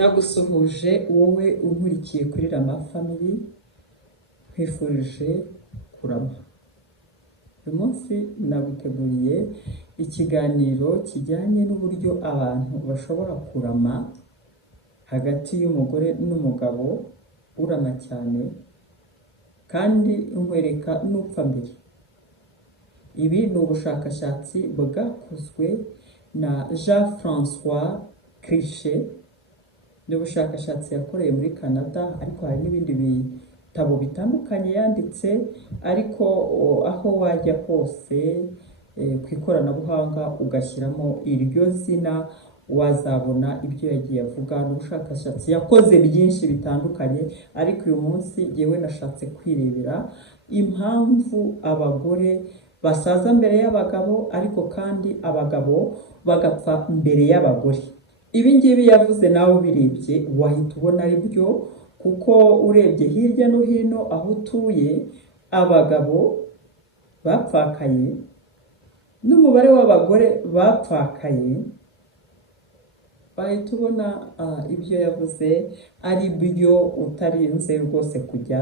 Ndagusuhuje wowe unkurikiye kuri Rama Family, nkwifurije kurama. Uyu munsi naguteguriye ikiganiro kijyanye n'uburyo abantu bashobora kurama hagati y'umugore n'umugabo urama cyane, kandi nkwereka n'upfa mbere. Ibi ni ubushakashatsi bwakozwe na Jean-François Crichet. Ni ubushakashatsi yakoreye muri Canada, ariko hari n'ibindi bitabo bitandukanye yanditse, ariko aho wajya hose ku ikoranabuhanga ugashyiramo iryo zina wazabona ibyo yagiye avuga. Ni ubushakashatsi yakoze byinshi bitandukanye, ariko uyu munsi yewe nashatse kwirebera impamvu abagore basaza mbere y'abagabo, ariko kandi abagabo bagapfa mbere y'abagore. Ibi ngibi yavuze nawe ubirebye wahita ubona ari byo, kuko urebye hirya no hino aho utuye abagabo bapfakaye n'umubare w'abagore bapfakaye, wahita ubona ibyo yavuze ari byo utarinze rwose kujya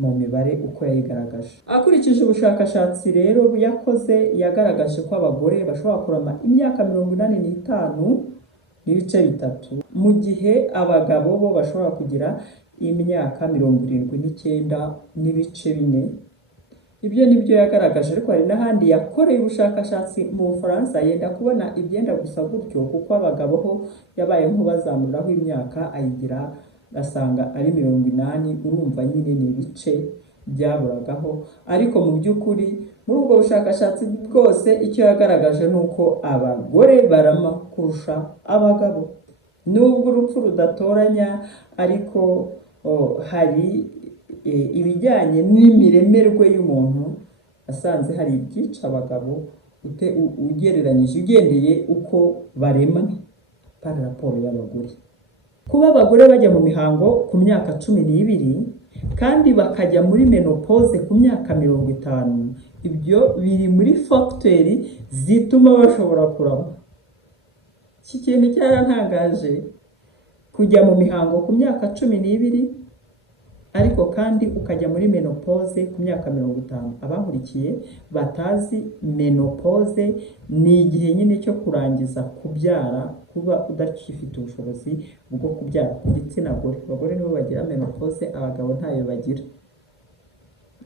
mu mibare uko yayigaragaje. Akurikije ubushakashatsi rero yakoze, yagaragaje ko abagore bashobora kurama imyaka 85 n'ibice bitatu, mu gihe abagabo bo bashobora kugira imyaka 79 n'ibice 4. Ibyo nibyo yagaragaje, ariko hari n'ahandi yakoreye ubushakashatsi mu Bufaransa yenda kubona ibyenda gusa gutyo, kuko abagabo ho yabaye nk'ubazamuraho imyaka ayigira asanga ari 80. Urumva nyine ni ibice byaburagaho, ariko mu by'ukuri muri ubwo bushakashatsi bwose icyo yagaragaje ni uko abagore barama kurusha abagabo. Nubwo urupfu rudatoranya, ariko hari ibijyanye n'imiremerwe y'umuntu, asanze hari ibyica abagabo ugereranyije ugendeye uko baremwe par raporo y'abagore. Kuba abagore bajya mu mihango ku myaka 12 kandi bakajya muri menopause ku myaka 50, ibyo biri muri factori zituma bashobora kurama. Iki kintu cyarantangaje, kujya mu mihango ku myaka 12 ariko kandi ukajya muri menopause ku myaka 50. Abankurikiye batazi, menopause ni igihe nyine cyo kurangiza kubyara, kuba udakifite ubushobozi bwo kubyara ku gitsina gore. Abagore nibo bagira menopause, abagabo ntayo bagira.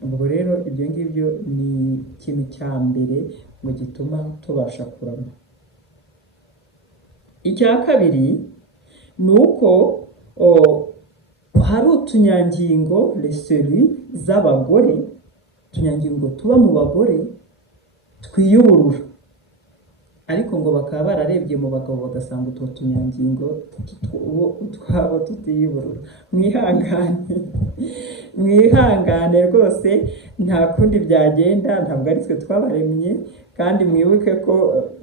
Ubwo rero ibyo ngibyo ni ikintu cya mbere ngo gituma tubasha kurama. Icya kabiri ni uko hari utunyangingo leseri z'abagore, utunyangingo tuba mu bagore twiyuburura, ariko ngo bakaba bararebye mu bagabo bagasanga utwo tunyangingo twaba tutiyuburura. Mwihangane rwose, nta kundi byagenda, ntabwo ari twe twabaremye. Kandi mwibuke ko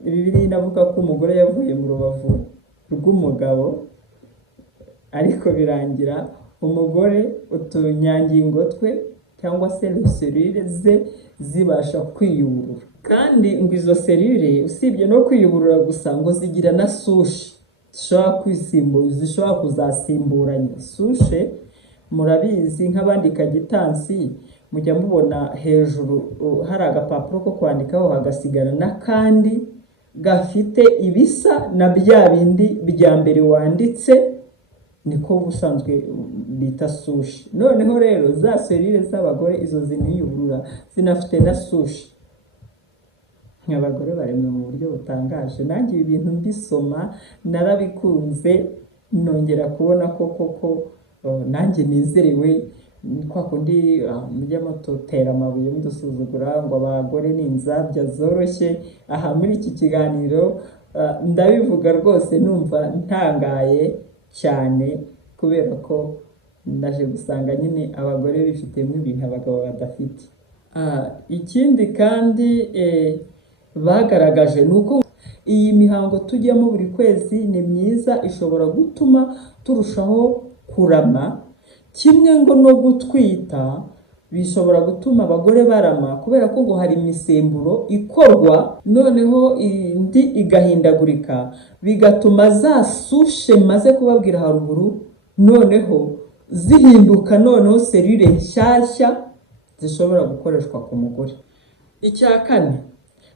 Bibiliya inavuga ko umugore yavuye mu rubavu rw'umugabo, ariko birangira umugore utunyangingo twe cyangwa se selule ze zibasha kwiyuburura. Kandi ngo izo selule usibye no kwiyuburura gusa, ngo zigira na sushe zishobora kuzasimburanya. Sushe murabizi nk'abandi kagitansi, mujya mubona hejuru hari agapapuro ko kwandikaho, hagasigara n'akandi gafite ibisa na bya bindi bya mbere wanditse, niko busanzwe bita sushe. Noneho rero za selule z'abagore izo ziniyuburura zinafite na sushe. Abagore baremwe mu buryo butangaje. Nanjye ibi bintu mbisoma narabikunze, nongera kubona ko koko nanjye nizerewe. Kwa kundi mujya mutotera amabuye mudusuzugura ngo abagore ni inzabya zoroshye. Aha muri iki kiganiro ndabivuga rwose numva ntangaye cyane, kubera ko naje gusanga nyine abagore bifitemo ibintu abagabo badafite. Ikindi kandi bagaragaje ni uko iyi mihango tujyamo buri kwezi ni myiza, ishobora gutuma turushaho kurama, kimwe ngo no gutwita bishobora gutuma abagore barama kubera ko ngo hari imisemburo ikorwa noneho indi igahindagurika, bigatuma za sushe maze kubabwira haruguru noneho zihinduka noneho serire nshyashya zishobora gukoreshwa ku mugore. Icya kane,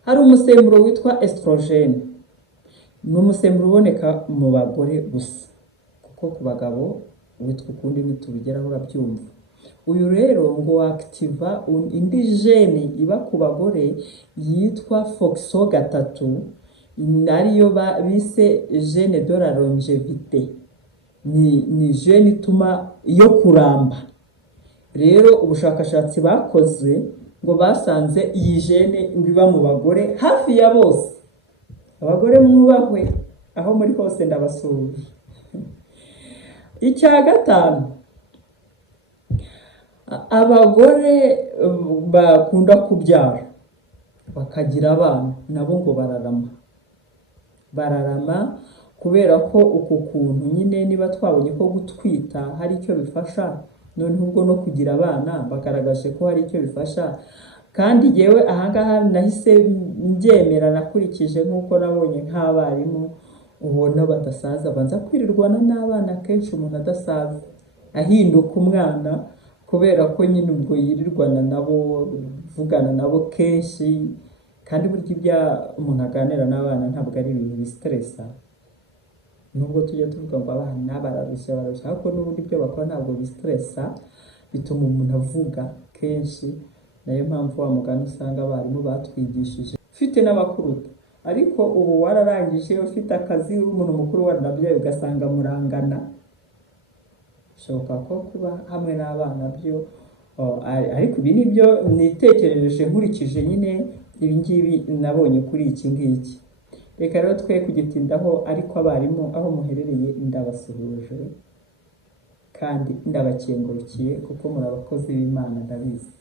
hari umusemburo witwa estrogene. Ni umusemburo uboneka mu bagore gusa, kuko ku bagabo witwa ukundi ntitubigeraho urabyumva. Uyu rero ngo wakitiva indi gene iba ku bagore yitwa FOXO3, ariyo bise gene de la longevité. Ni gene ituma yo kuramba. Rero ubushakashatsi bakoze ngo basanze iyi gene iba mu bagore hafi ya bose. Abagore mwubahwe aho muri hose ndabasuhuje. Icya gatanu, abagore bakunda kubyara bakagira abana nabo ngo bararama kubera ko uku kuntu nyine niba twabonye ko gutwita hari icyo bifasha, noneho ubwo no kugira abana bagaragaje ko hari icyo bifasha. Kandi yewe ahangaha nahise mbyemera nakurikije nk'uko nabonye nk'abarimu ubona badasaza banza kwirirwana n'abana, kenshi umuntu adasaza ahinduka umwana kubera ko nyine ubwo yirirwana nabo, vugana nabo kenshi. Kandi burya ibya umuntu aganira n'abana ntabwo ari ibintu bistressa, nubwo tujya tuvuga ngo abana bararushya ariko n'ubundi ibyo bakora ntabwo bistressa, bituma umuntu avuga kenshi. Nayo mpamvu wa mugani usanga abarimu batwigishije ufite n'abakuruta, ariko ubu wararangije ufite akazi uri umuntu mukuru waranabyaye ugasanga murangana. Bishoboka ko kuba hamwe n'abana byo ariko ibi nibyo nitekereje nkurikije nyine ibingibi nabonye kuri iki ngiki. Reka rero twe kugitindaho, ariko abarimu aho muherereye ndabasuhuje kandi ndabakengurukiye kuko muri abakozi b'Imana ndabizi.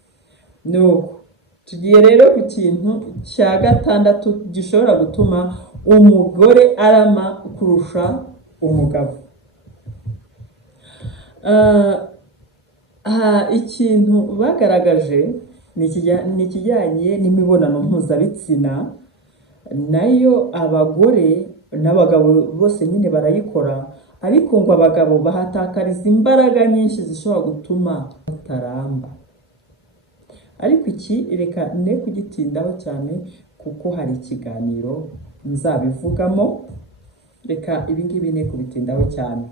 Nuko tugiye rero ku kintu cya gatandatu gishobora gutuma umugore arama kurusha umugabo. Ikintu bagaragaje ni ikijyanye n'imibonano mpuzabitsina. Nayo abagore n'abagabo bose nyine barayikora, ariko ngo abagabo bahatakariza imbaraga nyinshi zishobora gutuma bataramba. Ariko iki reka ne kugitindaho cyane kuko hari ikiganiro nzabivugamo. Reka ibingibi ne kubitindaho cyane.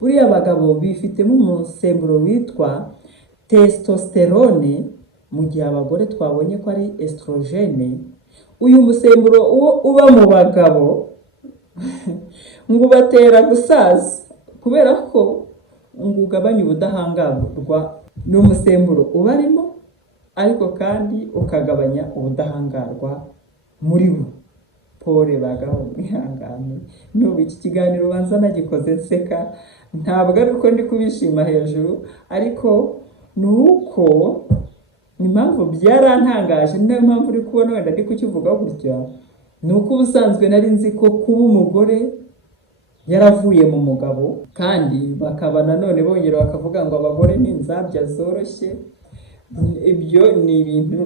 Buriya abagabo bifitemo umusemburo witwa testosterone, mu gihe abagore twabonye ko ari estrogene. Uyu musemburo uba mu bagabo ngo ubatera gusaza kubera ko ngo ugabanya ubudahangarwa. Ni umusemburo ubarimo ariko kandi ukagabanya ubudahangarwa muri bo. Pole bagabo mwihangane, n'ubu iki kiganiro banza nagikoze nseka, ntabwo ari uko ndi kubishima hejuru, ariko nuko impamvu byarantangaje. Niyo mpamvu uri kubona wenda ndi kukivuga gutya, nuko ubusanzwe nari nzi ko kuba umugore yaravuye mu mugabo, kandi bakaba nanone bongera bakavuga ngo abagore ni inzabya zoroshye. Ibyo ni ibintu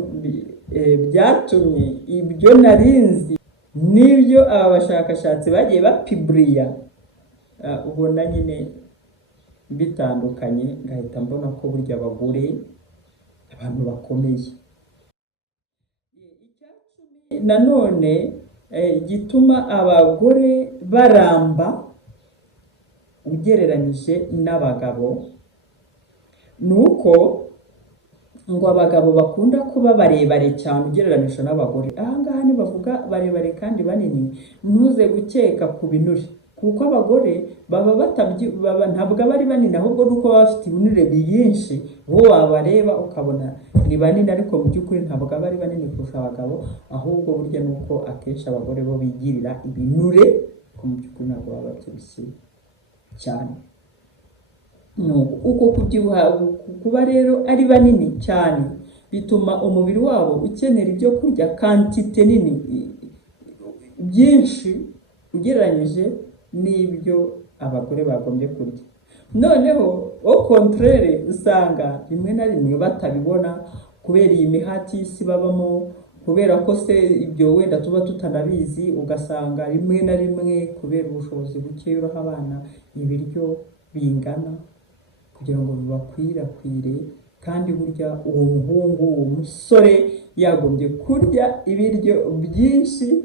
byatumye ibyo narinzi n'ibyo aba bashakashatsi bagiye bapiburiya ubona nyine bitandukanye, ngahita mbona ko burya abagore abantu bakomeye. Nanone gituma abagore baramba ugereranyije n'abagabo, nuko ngo abagabo bakunda kuba barebare cyane ugereranyije n'abagore. Ahangaha nibavuga barebare kandi banini, ntuze gukeka ku binure, kuko abagore baba ntabwo bari banini, ahubwo nuko baba bafite ibinure byinshi. Bo wabareba ukabona ni banini, ariko mu by'ukuri ntabwo bari banini kurusha abagabo, ahubwo burya nuko akenshi abagore bo bigirira ibinure, ko mu by'ukuri ntabwo baba babyibushye cyane. Uko kubyibuha kuba rero ari banini cyane bituma umubiri wabo ukenera ibyo kurya kantite nini byinshi ugereranyije n'ibyo abagore bagombye kurya. noneho au contraire usanga rimwe na rimwe batabibona kubera iyi mihati y'isi babamo, kubera ko se ibyo wenda tuba tutanabizi, ugasanga rimwe na rimwe kubera ubushobozi buke uraha abana ibiryo bingana kugira ngo bibakwirakwire, kandi burya uwo muhungu uwo musore yagombye kurya ibiryo byinshi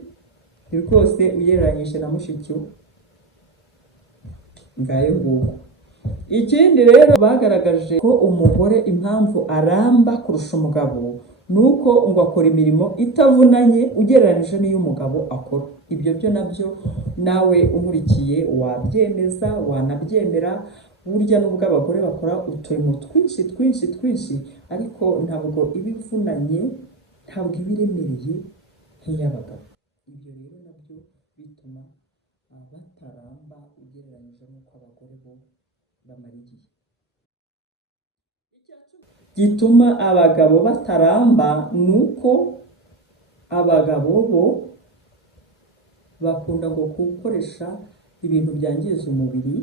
rwose ugereranyije na mushiki we. Ngayo nguko. Ikindi rero bagaragaje ko umugore impamvu aramba kurusha umugabo nuko ngo akora imirimo itavunanye ugereranyije n'iyo umugabo akora. Ibyo byo nabyo nawe umurikiye wabyemeza, wanabyemera. Burya nubwo abagore bakora uturimo twinshi ariko ntabwo ibivunanye, ntabwo ibiremereye nk'iy'abagabo. Ibyo rero nabyo bituma bataramba ugereranyije n'uko abagore bo bamara igihe. Gituma abagabo bataramba nuko abagabo bo bakunda ngo gukoresha ibintu byangiza umubiri,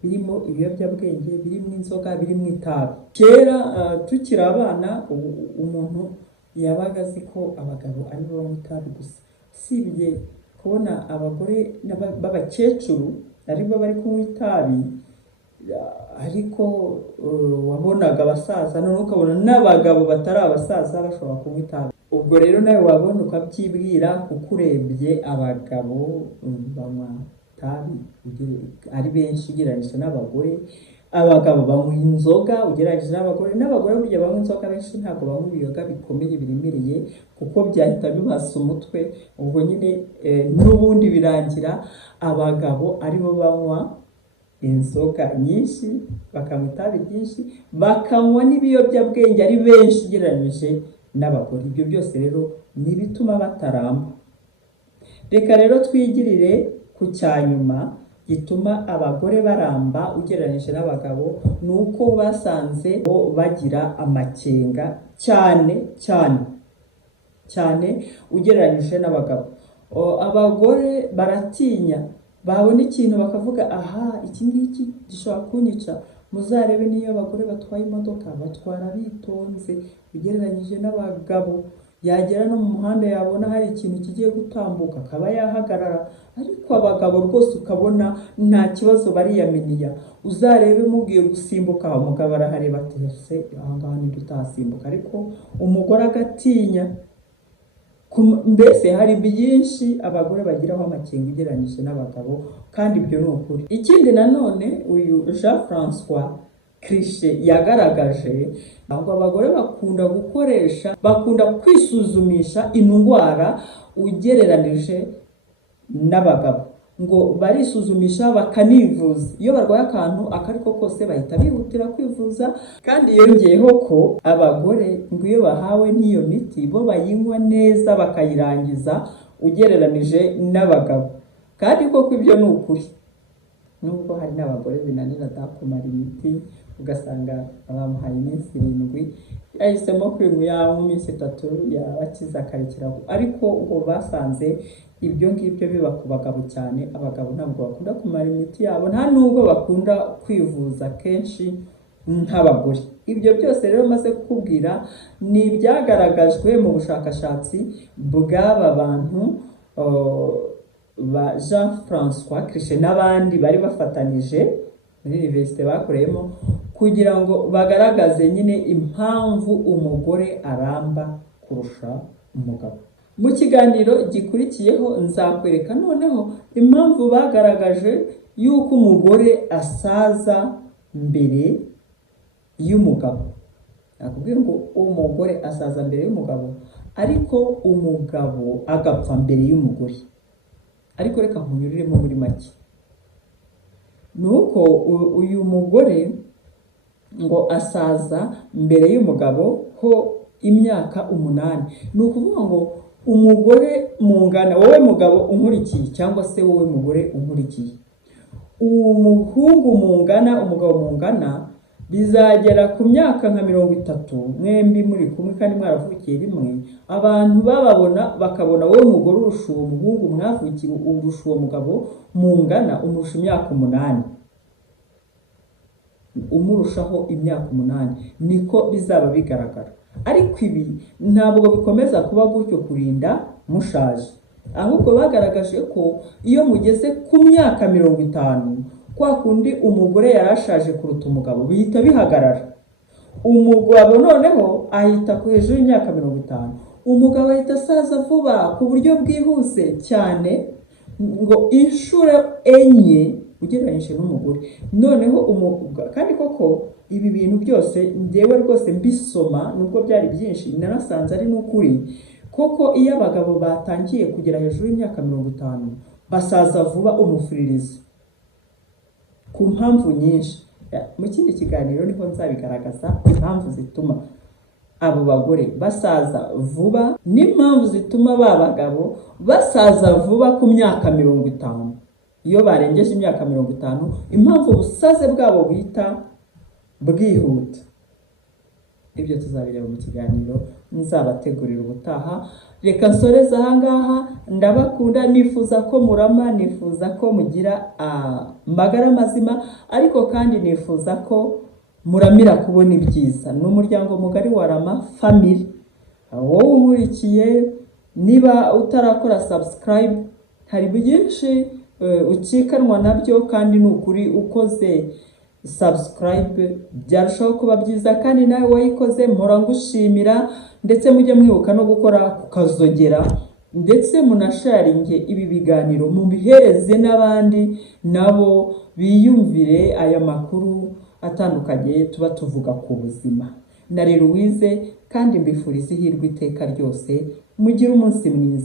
birimo ibiyobyabwenge, birimo inzoga, birimo itabi. Kera tukiri abana umuntu yabaga azi ko abagabo ari bo banywa itabi gusa, usibye kubona abagore b'abakecuru ari bo bari kunywa itabi, ariko wabonaga abasaza none ukabona n'abagabo batari abasaza bashobora kunywa itabi. Ubwo rero nawe wabona ukabyibwira kuko urebye abagabo banywa itabi ari benshi ugereranyije n'abagore. Abagabo banywa inzoga ugereranyije n'abagore. N'abagore burya banywa inzoga benshi ntabwo banywa ibiyoga bikomeye biremereye kuko byahita bibasa umutwe. Ubwo nyine n'ubundi birangira abagabo aribo banywa inzoga nyinshi, bakanywa itabi ryinshi, bakanywa n'ibiyobyabwenge ari benshi ugereranyije n'abagore. Ibyo byose rero ni ibituma bataramba. Reka rero twigirire ku cyanyuma gituma abagore baramba ugereranyije n'abagabo, ni uko basanze bo bagira amakenga cyane ugereranyije n'abagabo. Abagore baratinya, babona ikintu bakavuga aha iki ngiki gishobora kunyica. Muzarebe niyo abagore batwaye imodoka batwara bitonze ugereranyije n'abagabo. Yagera no mu muhanda yabona hari ikintu kigiye gutambuka akaba yahagarara, ariko abagabo rwose ukabona nta kibazo bariyaminiya. Uzarebe mubwiye gusimbuka umugabo arahareba ati ese ahangaha ntidutasimbuka, ariko umugore agatinya. Mbese hari byinshi abagore bagiraho amakenga ugereranyije n'abagabo, kandi ibyo ni ukuri. Ikindi nanone uyu Jean François Cliché yagaragaje ngo abagore bakunda kwisuzumisha indwara ugereranije n'abagabo. Ngo barisuzumisha bakanivuza, iyo barwaye akantu akariko kose bahita bihutira kwivuza. Kandi yongeyeho ko abagore ngo iyo bahawe n'iyo miti bo bayinywa neza bakayirangiza ugereranije n'abagabo. Kandi koko ibyo ni ukuri, nubwo hari n'abagore binanira kumara imiti, ugasanga bamuhaye iminsi 7 yahisemo kwinywera mu minsi 3 yabakiza akarekeraho. Ariko ngo basanze ibyo ngibyo biba ku bagabo cyane. Abagabo ntabwo bakunda kumara imiti yabo, nta nubwo bakunda kwivuza kenshi nk'abagore. Ibyo byose rero maze kukubwira ni ibyagaragajwe mu bushakashatsi bw'aba bantu ba Jean François Cliché n'abandi bari bafatanije muri universite bakoreyemo kugira ngo bagaragaze nyine impamvu umugore aramba kurusha umugabo. Mu kiganiro gikurikiyeho nzakwereka noneho impamvu bagaragaje yuko umugore asaza mbere y'umugabo. Nakubwira ngo umugore asaza mbere y'umugabo, ariko umugabo agapfa mbere y'umugore. Ariko reka nkunyuriremo muri make. Nuko uyu mugore ngo asaza mbere y'umugabo ho imyaka 8. Ni ukuvuga ngo umugore mungana, wowe mugabo unkurikiye cyangwa se wowe mugore unkurikiye, umuhungu mungana, umugabo mungana, bizagera ku myaka nka 30 mwembi muri kumwe kandi mwaravukiye rimwe, abantu bababona bakabona wowe mugore urusha uwo muhungu mwavukiye urusha uwo mugabo mungana umurusha imyaka 8. umurushaho imyaka 8 niko bizaba bigaragara. Ariko ibi ntabwo bikomeza kuba gutyo kurinda mushaje, ahubwo bagaragaje ko iyo mugeze ku myaka 50 kwa kundi umugore yarashaje kuruta umugabo bihita bihagarara. Umugabo noneho ahita ku hejuru y'imyaka 50, umugabo ahita asaza vuba ku buryo bwihuse cyane ngo inshuro 4 ugereranyije n'umugore. Noneho kandi koko ibi bintu byose ndewe rwose mbisoma nubwo byari byinshi narasanze ari n'ukuri koko. Iyo abagabo batangiye kugera hejuru y'imyaka 50 basaza vuba umufuririzo ku mpamvu nyinshi. Mu kindi kiganiro niho nzabigaragaza impamvu zituma abo bagore basaza vuba n'impamvu zituma ba bagabo basaza vuba ku myaka 50. Iyo barengeje imyaka 50 impamvu ubusaze bwabo bwita bwihuta. Ibyo tuzabireba mu kiganiro nzabategurira ubutaha. Reka nsoreza ahangaha, ndabakunda, nifuza ko murama, nifuza ko mugira amagara mazima, ariko kandi nifuza ko muramira kubona ibyiza. Ni umuryango mugari wa Rama Family. Wowe umurikiye, niba utarakora subscribe, hari byinshi ucikanwa nabyo, kandi ni ukuri ukoze subscribe byarushaho kuba byiza. Kandi nawe wayikoze mpora ngushimira, ndetse mujye mwibuka no gukora kukazogera, ndetse munasharinge ibi biganiro mubihereze n'abandi nabo biyumvire aya makuru atandukanye tuba tuvuga ku buzima. Nari Louise kandi mbifuriza ihirwe iteka ryose, mugire umunsi mwiza.